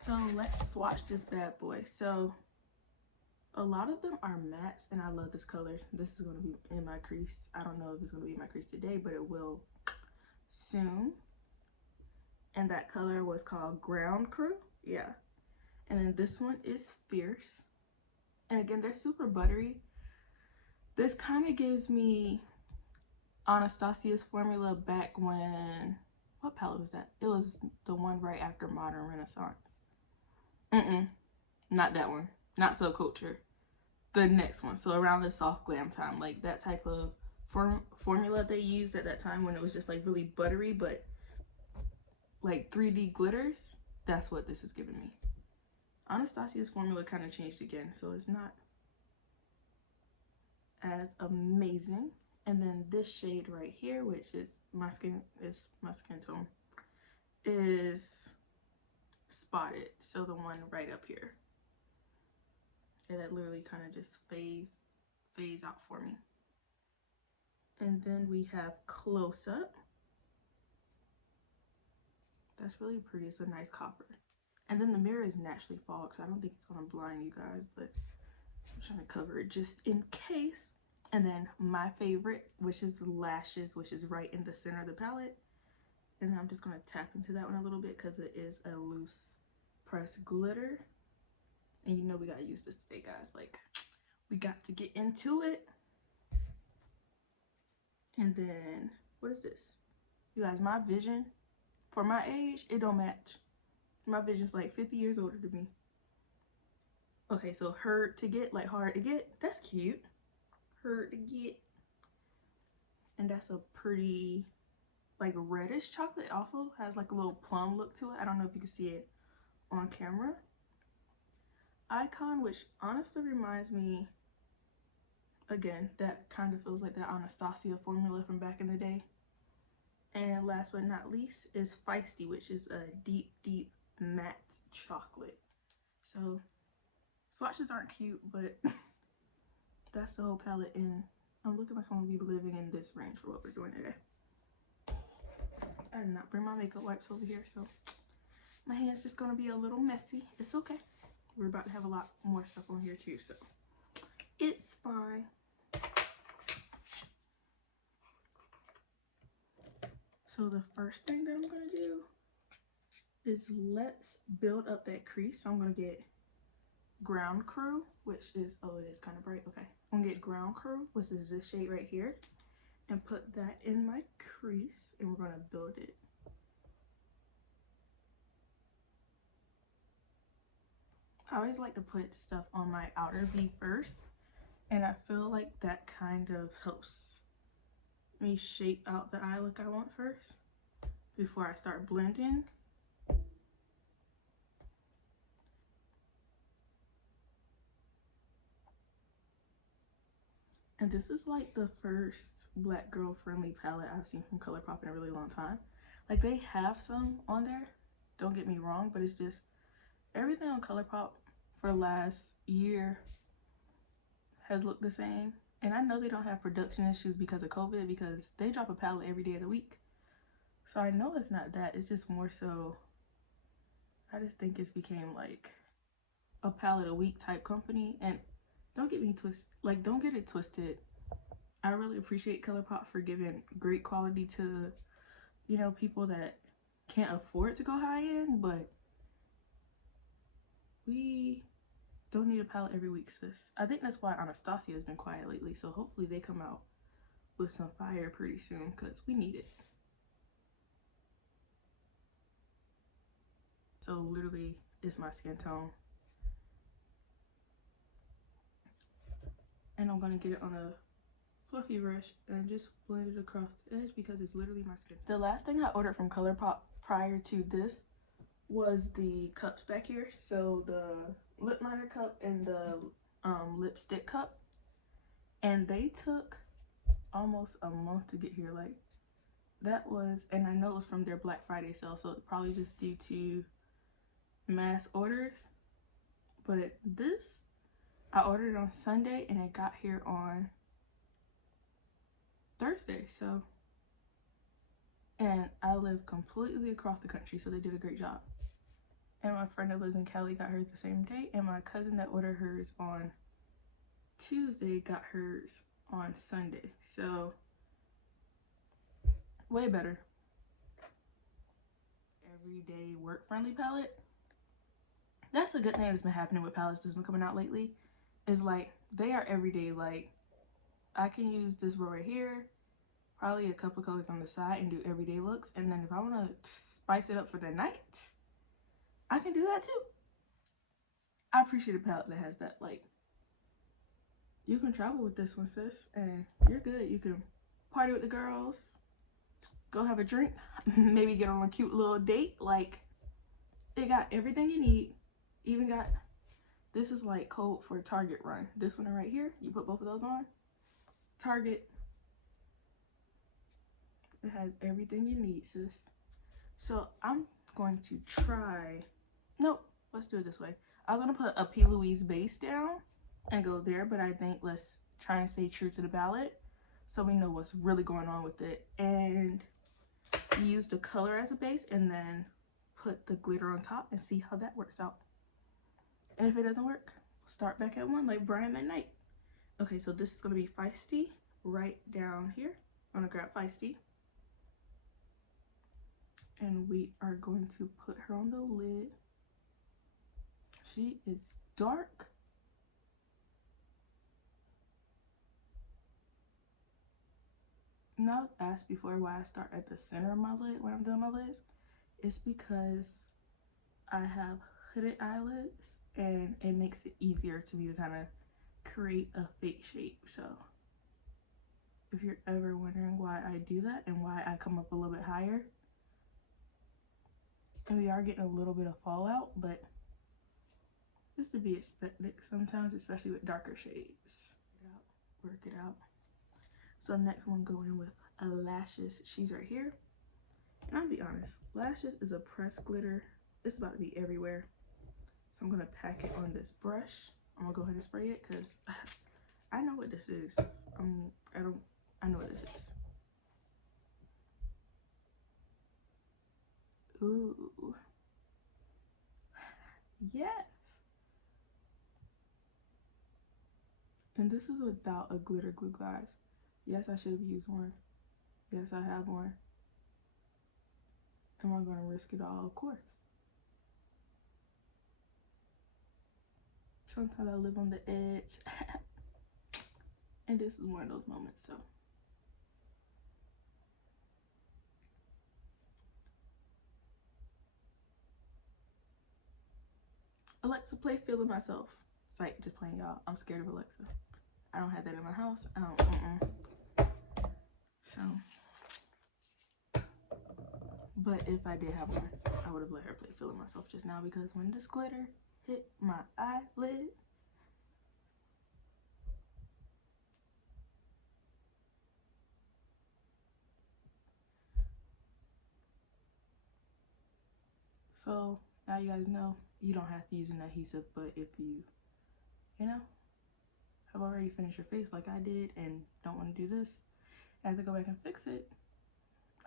So let's swatch this bad boy. So a lot of them are mattes, and I love this color. This is going to be in my crease. I don't know if it's going to be in my crease today, but it will soon. And that color was called Ground Crew. Yeah. And then this one is Fierce. And again, they're super buttery. This kind of gives me Anastasia's formula back when, what palette was that? It was the one right after Modern Renaissance. Not that one. Not Subculture. The next one. So around the soft glam time, like that type of formula they used at that time when it was just like really buttery, but like 3D glitters. That's what this is giving me. Anastasia's formula kind of changed again, so it's not as amazing. And then this shade right here, which is my skin tone, is Spotted. So the one right up here. And that literally kind of just fades out for me. And then we have Close Up. That's really pretty. It's a nice copper. And then the mirror is naturally fogged, so I don't think it's going to blind you guys, but I'm trying to cover it just in case. And then my favorite, which is Lashes, which is right in the center of the palette. And then I'm just going to tap into that one a little bit because it is a loose pressed glitter. And you know we got to use this today, guys. Like, we got to get into it. And then, what is this? You guys, my vision, for my age, it don't match. My vision's like 50 years older than me. Okay, so Hard to Get, like hard to get. That's cute. Hard to Get. And that's a pretty, like, reddish chocolate. It also has like a little plum look to it. I don't know if you can see it on camera. Icon, which honestly reminds me, again, that kind of feels like that Anastasia formula from back in the day. And last but not least is Feisty, which is a deep, deep matte chocolate. So swatches aren't cute, but that's the whole palette, and I'm looking like I'm gonna be living in this range for what we're doing today. I did not bring my makeup wipes over here, so my hand's just gonna be a little messy. It's okay. We're about to have a lot more stuff on here too, so it's fine. So the first thing that I'm gonna do is let's build up that crease. So I'm gonna get Ground Crew, which is, oh, it is kind of bright. Okay, I'm gonna get Ground Crew, which is this shade right here, and put that in my crease, and we're gonna build it. I always like to put stuff on my outer V first, and I feel like that kind of helps me shape out the eye look I want first before I start blending. And this is like the first black girl friendly palette I've seen from Colourpop in a really long time. Like, they have some on there, don't get me wrong, but it's just everything on Colourpop for last year has looked the same. And I know they don't have production issues because of COVID, because they drop a palette every day of the week. So I know it's not that. It's just more so, I just think it's became like a palette a week type company. And don't get me twisted. Like, don't get it twisted. I really appreciate Colourpop for giving great quality to, you know, people that can't afford to go high end, but we don't need a palette every week, sis. I think that's why Anastasia has been quiet lately, so hopefully they come out with some fire pretty soon, because we need it. So literally, it's my skin tone. And I'm going to get it on a fluffy brush and just blend it across the edge because it's literally my skin tone. The last thing I ordered from Colourpop prior to this was the cups back here. So the lip liner cup and the lipstick cup. And they took almost a month to get here. Like, that was, and I know it was from their Black Friday sale, so it's probably just due to mass orders. But this, I ordered it on Sunday and it got here on Thursday. So, and I live completely across the country, so they did a great job. And my friend that lives in Cali got hers the same day. And my cousin that ordered hers on Tuesday got hers on Sunday. So, way better. Everyday work-friendly palette. That's a good thing that's been happening with palettes that's been coming out lately. Is like, they are everyday. Like, I can use this row right here, probably a couple colors on the side, and do everyday looks. And then if I want to spice it up for the night, I can do that too. I appreciate a palette that has that. Like, you can travel with this one, sis, and you're good. You can party with the girls, go have a drink, maybe get on a cute little date. Like, it got everything you need. Even got, this is like code for Target run. This one right here, you put both of those on. Target. It has everything you need, sis. So I'm going to try, nope, let's do it this way. I was gonna put a P. Louise base down and go there, but I think let's try and stay true to the palette so we know what's really going on with it. And use the color as a base and then put the glitter on top and see how that works out. And if it doesn't work, start back at one like Brian McKnight. Okay, so this is gonna be Feisty right down here. I'm gonna grab Feisty. And we are going to put her on the lid. She is dark. Now, I was asked before why I start at the center of my lid when I'm doing my lids. It's because I have hooded eyelids and it makes it easier to me to kind of create a fake shape. So if you're ever wondering why I do that and why I come up a little bit higher, and we are getting a little bit of fallout, but just to be expected sometimes, especially with darker shades. Work it out. So next one, go in with Eyelashes. She's right here. And I'll be honest, lashes is a pressed glitter. It's about to be everywhere. So I'm gonna pack it on this brush. I'm gonna go ahead and spray it because I know what this is. I know what this is. Ooh. Yes. And this is without a glitter glue, guys. Yes, I should have used one. Yes, I have one. Am I gonna risk it all? Of course. Sometimes I live on the edge. And this is one of those moments, so. Alexa, play Feeling Myself. Psych, just playing, y'all. I'm scared of Alexa. I don't have that in my house. I don't, So, but if I did have one, I would have let her play Feeling Myself just now, because when this glitter hit my eyelid, so now you guys know you don't have to use an adhesive, but if you know, have already finished your face like I did and don't want to do this, and have to go back and fix it,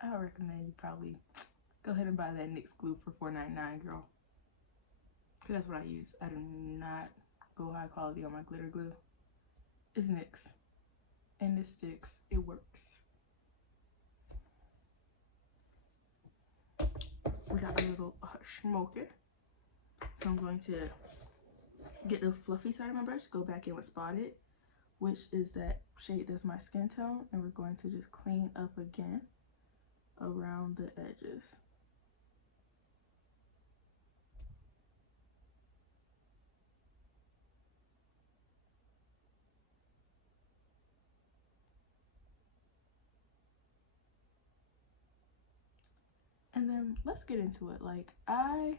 I would recommend you probably go ahead and buy that NYX glue for $4.99, girl. Because that's what I use. I do not go high quality on my glitter glue. It's NYX. And this sticks. It works. We got a little smoker. So I'm going to get the fluffy side of my brush, go back in with Spotted, which is that shade that's my skin tone, and we're going to just clean up again around the edges. And then let's get into it. Like, I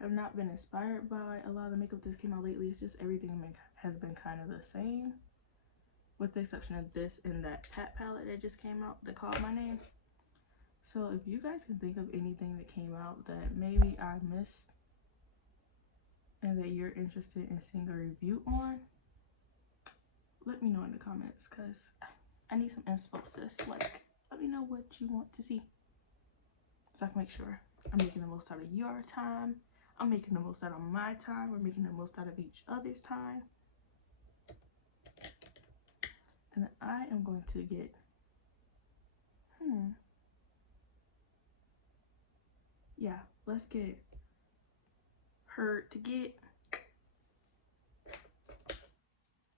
have not been inspired by a lot of the makeup that came out lately. It's just everything has been kind of the same, with the exception of this and that Pat palette that just came out that called my name. So if you guys can think of anything that came out that maybe I missed and that you're interested in seeing a review on, let me know in the comments, because I need some inspo, sis. Like, let me know what you want to see so I can make sure. I'm making the most out of your time. I'm making the most out of my time. We're making the most out of each other's time. And then I am going to get, yeah, let's get Hard to Get.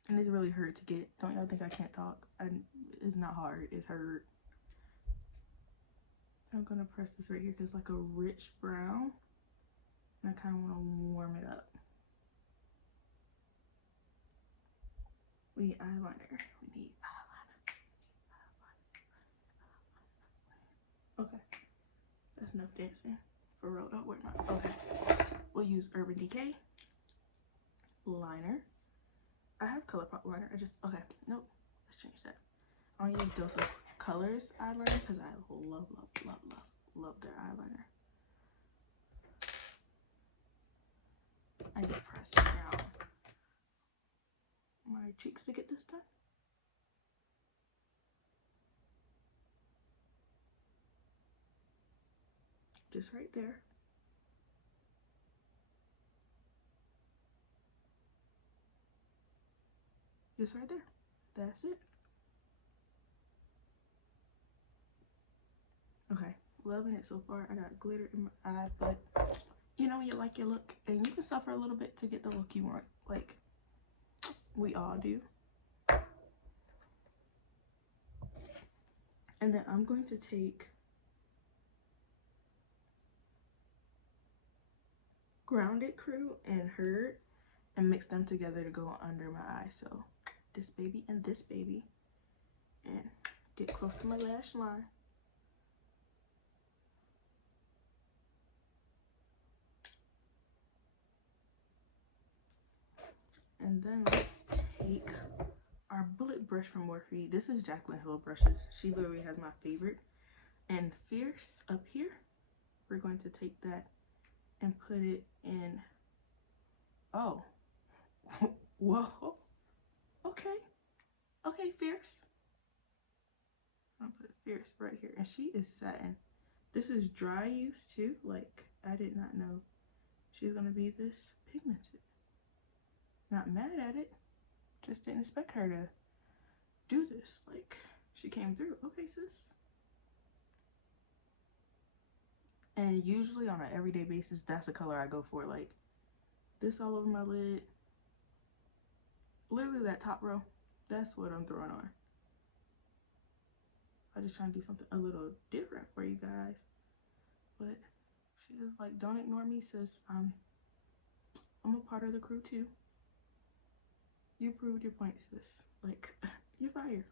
And it's really hard to get. Don't y'all think I can't talk? It's not hard, it's hard. I'm gonna press this right here because it's like a rich brown. And I kind of want to warm it up. We need eyeliner. We need eyeliner. Okay. That's enough dancing. For real though, where am I? Okay. We'll use Urban Decay liner. I have Colourpop liner. Okay, nope. Let's change that. I'll use Dose of Colors eyeliner because I love their eyeliner. I need to press down my cheeks to get this done. Just right there. Just right there. That's it. Okay, loving it so far. I got glitter in my eye, but you know, you like your look and you can suffer a little bit to get the look you want. Like, we all do. And then I'm going to take Grounded Crew and Herd and mix them together to go under my eye. So this baby and this baby, and get close to my lash line. And then let's take our bullet brush from Morphe. This is Jaclyn Hill brushes. She literally has my favorite. And Fierce up here, we're going to take that and put it in. Oh, whoa. Okay, okay, Fierce. I'll put Fierce right here. And she is satin. This is dry use too. Like, I did not know she's gonna be this pigmented. Not mad at it. Just didn't expect her to do this. Like, she came through. Okay, sis. And usually on an everyday basis, that's the color I go for. Like, this all over my lid. Literally that top row. That's what I'm throwing on. I'm just trying to do something a little different for you guys. But she was like, don't ignore me, sis. I'm a part of the crew too. You proved your point, sis. Like, you're fire.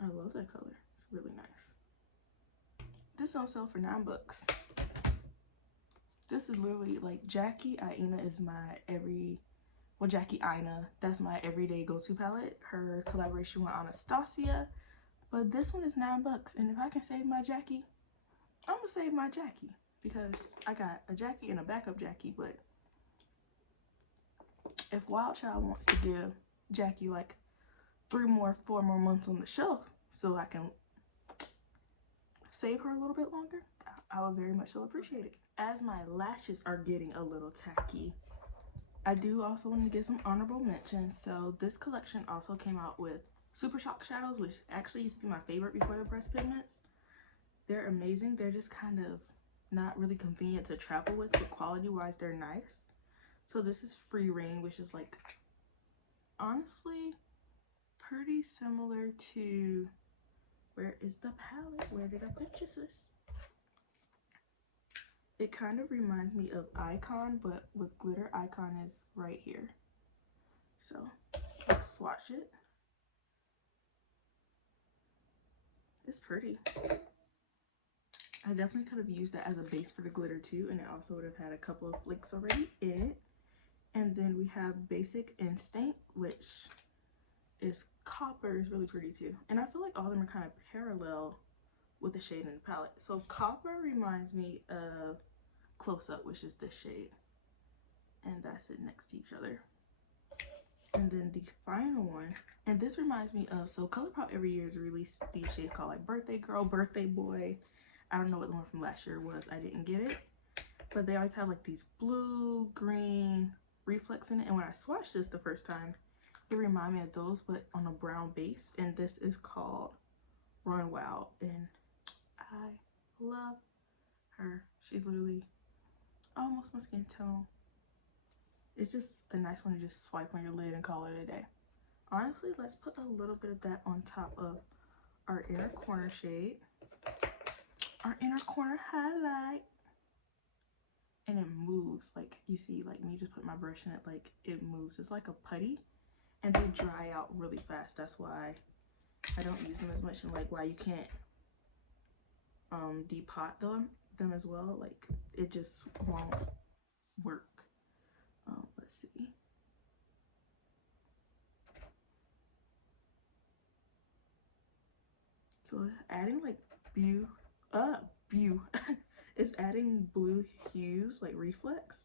I love that color. It's really nice. This is on sale for $9. This is literally like Jackie Aina is my Jackie Aina, that's my everyday go-to palette. Her collaboration with Anastasia. But this one is $9. And if I can save my Jackie, I'm gonna save my Jackie. Because I got a Jackie and a backup Jackie, but if Wild Child wants to give Jackie like 4 more months on the shelf so I can save her a little bit longer, I would very much so appreciate it. As my lashes are getting a little tacky, I do also want to give some honorable mentions. So this collection also came out with Super Shock shadows, which actually used to be my favorite before the pressed pigments. They're amazing. They're just kind of not really convenient to travel with, but quality wise they're nice. So this is Free Reign, which is like honestly pretty similar to, where is the palette? Where did I put this? It kind of reminds me of Icon, but with glitter. Icon is right here. So let's swatch it. It's pretty. I definitely could have used that as a base for the glitter too, and it also would have had a couple of flakes already in it. And then we have Basic Instinct, which is copper, is really pretty too. And I feel like all of them are kind of parallel with the shade in the palette. So copper reminds me of Close Up, which is this shade. And that's it next to each other. And then the final one, and this reminds me of, so Colourpop every year has released these shades called like Birthday Girl, Birthday Boy. I don't know what the one from last year was. I didn't get it. But they always have like these blue, green reflex in it. And when I swatched this the first time, it reminded me of those, but on a brown base. And this is called Run Wild. And I love her. She's literally almost my skin tone. It's just a nice one to just swipe on your lid and call it a day. Honestly, let's put a little bit of that on top of our inner corner shade. Our inner corner highlight. And it moves, like you see, like me just put my brush in it, like it moves. It's like a putty, and they dry out really fast. That's why I don't use them as much, and like why you can't depot them as well. Like it just won't work. Let's see. So adding like it's adding blue hues like reflex,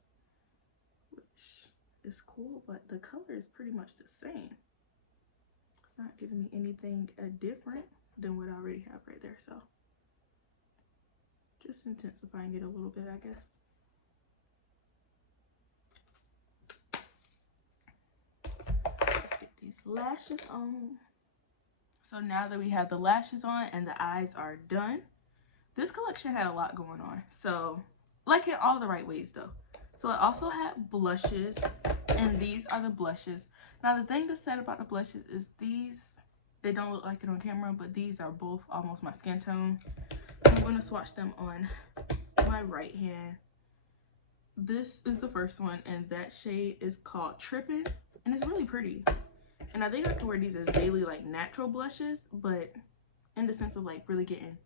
which is cool, but the color is pretty much the same. It's not giving me anything different than what I already have right there, so just intensifying it a little bit, I guess. Let's get these lashes on. So now that we have the lashes on and the eyes are done, this collection had a lot going on. So, like in all the right ways though. So it also had blushes, and these are the blushes. Now the thing that's sad about the blushes is these, they don't look like it on camera, but these are both almost my skin tone. So I'm going to swatch them on my right hand. This is the first one, and that shade is called Trippin', and it's really pretty. And I think I can wear these as daily like natural blushes, but in the sense of like really getting,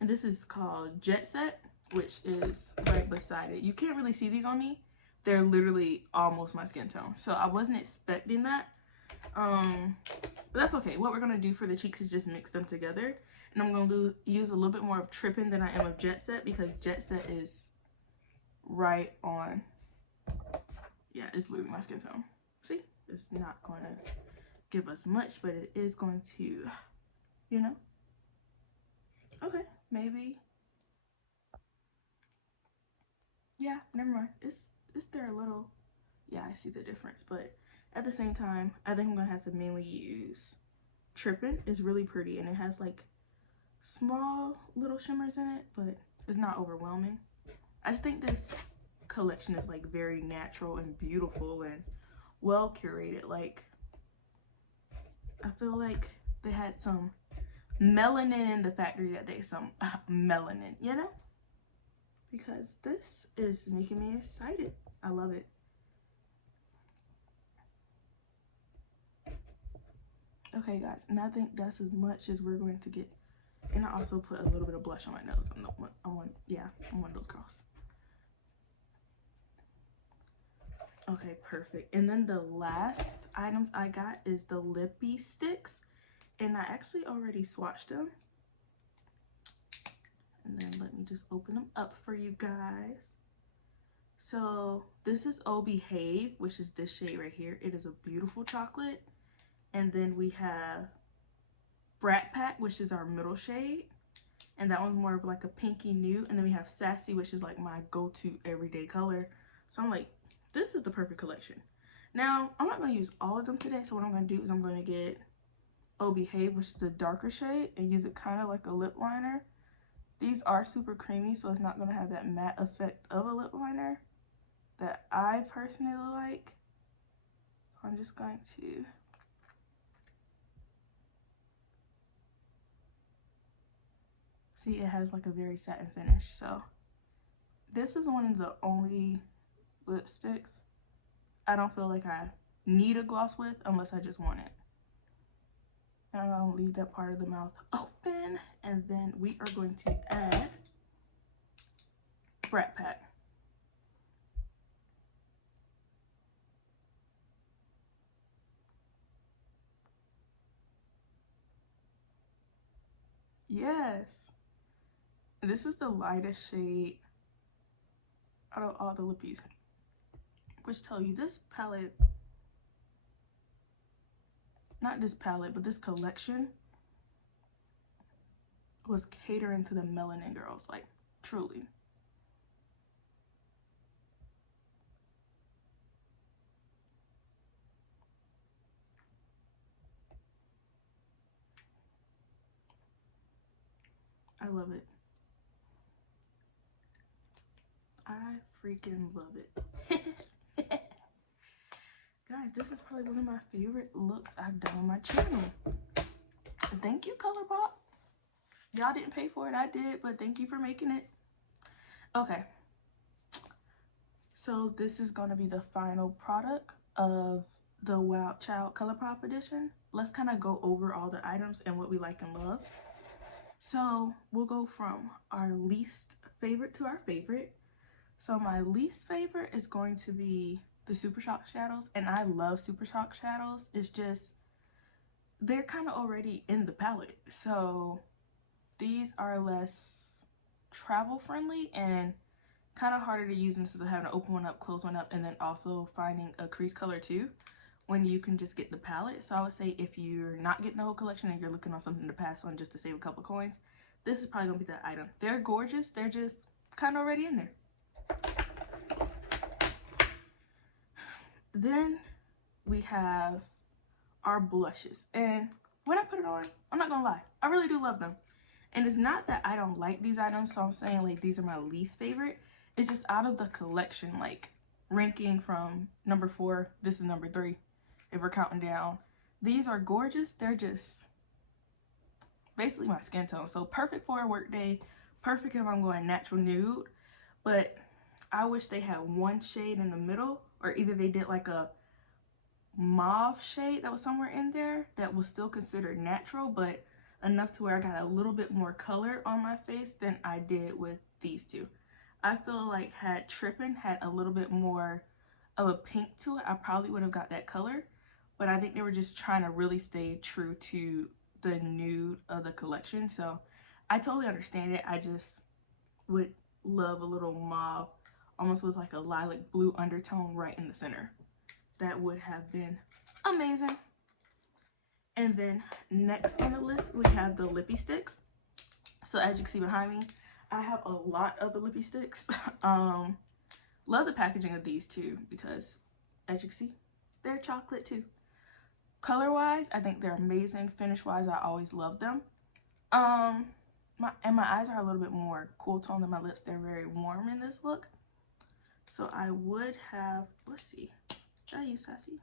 and this is called Jet Set, which is right beside it. You can't really see these on me. They're literally almost my skin tone. So I wasn't expecting that. But that's okay. What we're going to do for the cheeks is just mix them together. And I'm going to use a little bit more of Trippin' than I am of Jet Set, because Jet Set is right on. Yeah, it's literally my skin tone. See? It's not going to give us much, but it is going to, you know. Okay, maybe. Yeah, never mind. It's there a little. Yeah, I see the difference, but at the same time, I think I'm gonna have to mainly use Trippin'. It's really pretty, and it has like small little shimmers in it, but it's not overwhelming. I just think this collection is like very natural and beautiful and well curated. Like, I feel like they had some melanin in the factory that day, some melanin, you know? Because this is making me excited. I love it. Okay, guys, and I think that's as much as we're going to get. And I also put a little bit of blush on my nose. I'm one of those girls. Okay, perfect. And then the last items I got is the Lippie Stix, and I actually already swatched them. And then let me just open them up for you guys. So this is Oh Behave, which is this shade right here. It is a beautiful chocolate. And then we have Brat Pack, which is our middle shade. And that one's more of like a pinky nude. And then we have Sassy, which is like my go-to everyday color. So I'm like, this is the perfect collection. Now, I'm not going to use all of them today. So what I'm going to do is I'm going to get Oh Behave, which is the darker shade, and use it kind of like a lip liner. These are super creamy, so it's not going to have that matte effect of a lip liner that I personally like. So I'm just going to see, it has like a very satin finish. So this is one of the only lipsticks I don't feel like I need a gloss with unless I just want it. And I'm going to leave that part of the mouth open, and then we are going to add Brat Pack. Yes. This is the lightest shade out of all the lippies, which tell you this palette, not this palette, but this collection was catering to the melanin girls, like truly. I love it. I freaking love it. Guys, this is probably one of my favorite looks I've done on my channel. Thank you, Colourpop. Y'all didn't pay for it, I did, but thank you for making it. Okay. So this is going to be the final product of the Wild Child Colourpop edition. Let's kind of go over all the items and what we like and love. So we'll go from our least favorite to our favorite. So my least favorite is going to be the Super Shock shadows, and I love Super Shock shadows. It's just, they're kind of already in the palette. So these are less travel friendly and kind of harder to use instead of having to open one up, close one up, and then also finding a crease color too when you can just get the palette. So I would say if you're not getting the whole collection and you're looking on something to pass on just to save a couple coins, this is probably gonna be that item. They're gorgeous, they're just kind of already in there. Then we have our blushes, and when I put it on, I'm not gonna lie, I really do love them. And it's not that I don't like these items, so I'm saying like these are my least favorite. It's just out of the collection, like ranking from number 4, this is number 3 if we're counting down. These are gorgeous. They're just basically my skin tone, so perfect for a work day, perfect if I'm going natural nude. But I wish they had one shade in the middle, or either they did like a mauve shade that was somewhere in there that was still considered natural, but enough to where I got a little bit more color on my face than I did with these two. I feel like had Trippin' had a little bit more of a pink to it, I probably would have got that color, but I think they were just trying to really stay true to the nude of the collection. So I totally understand it. I just would love a little mauve, almost with like a lilac blue undertone right in the center. That would have been amazing. And then next on the list, we have the Lippie Stix. So as you can see behind me, I have a lot of the Lippie Stix. Love the packaging of these two because, as you can see, they're chocolate too. Color-wise, I think they're amazing. Finish-wise, I always love them. My eyes are a little bit more cool tone than my lips. They're very warm in this look. So I would have, let's see, did I use Sassy?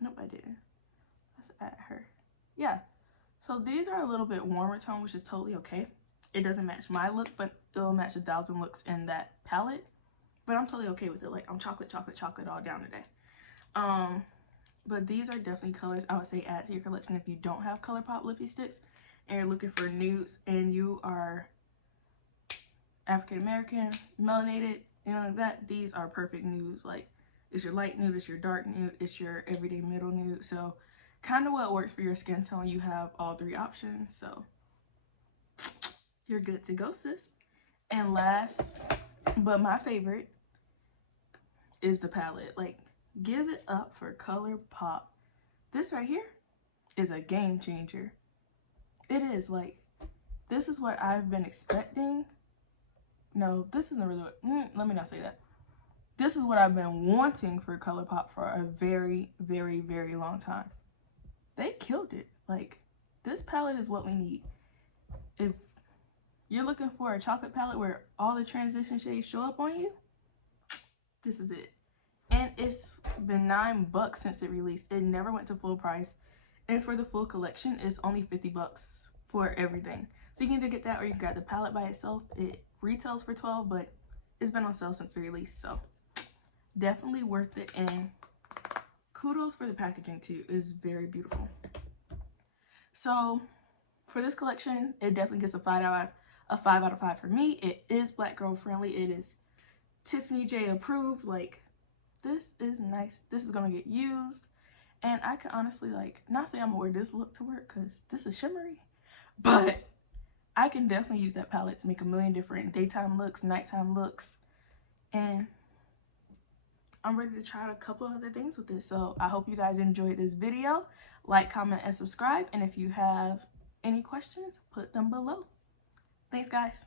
Nope, I didn't. Let's add her. Yeah. So these are a little bit warmer tone, which is totally okay. It doesn't match my look, but it'll match 1,000 looks in that palette. But I'm totally okay with it. Like, I'm chocolate, chocolate, chocolate all down today. But these are definitely colors I would say add to your collection if you don't have Colourpop Lippie Sticks and you're looking for nudes and you are African American, melanated, and like that. These are perfect nudes. Like, it's your light nude, it's your dark nude, it's your everyday middle nude. So kind of what works for your skin tone. You have all 3 options, so you're good to go, sis. And last but my favorite is the palette. Like, give it up for Colourpop. This right here is a game changer. It is. Like, this is what I've been expecting. No, this isn't really what, let me not say that. This is what I've been wanting for Colourpop for a very, very, very long time. They killed it. Like, this palette is what we need. If you're looking for a chocolate palette where all the transition shades show up on you, this is it. And it's been $9 since it released. It never went to full price. And for the full collection, it's only $50 for everything. So you can either get that or you can get the palette by itself. It retails for $12, but it's been on sale since the release. So definitely worth it. And kudos for the packaging too. It's very beautiful. So for this collection, it definitely gets a 5 out of 5 for me. It is Black girl friendly. It is Tiffany J approved. Like, this is nice. This is gonna get used, and I can honestly, like, not say I'm gonna wear this look to work because this is shimmery, but I can definitely use that palette to make a million different daytime looks, nighttime looks, and I'm ready to try out a couple other things with this. So I hope you guys enjoyed this video. Like, comment, and subscribe. And if you have Any questions? Put them below. Thanks, guys.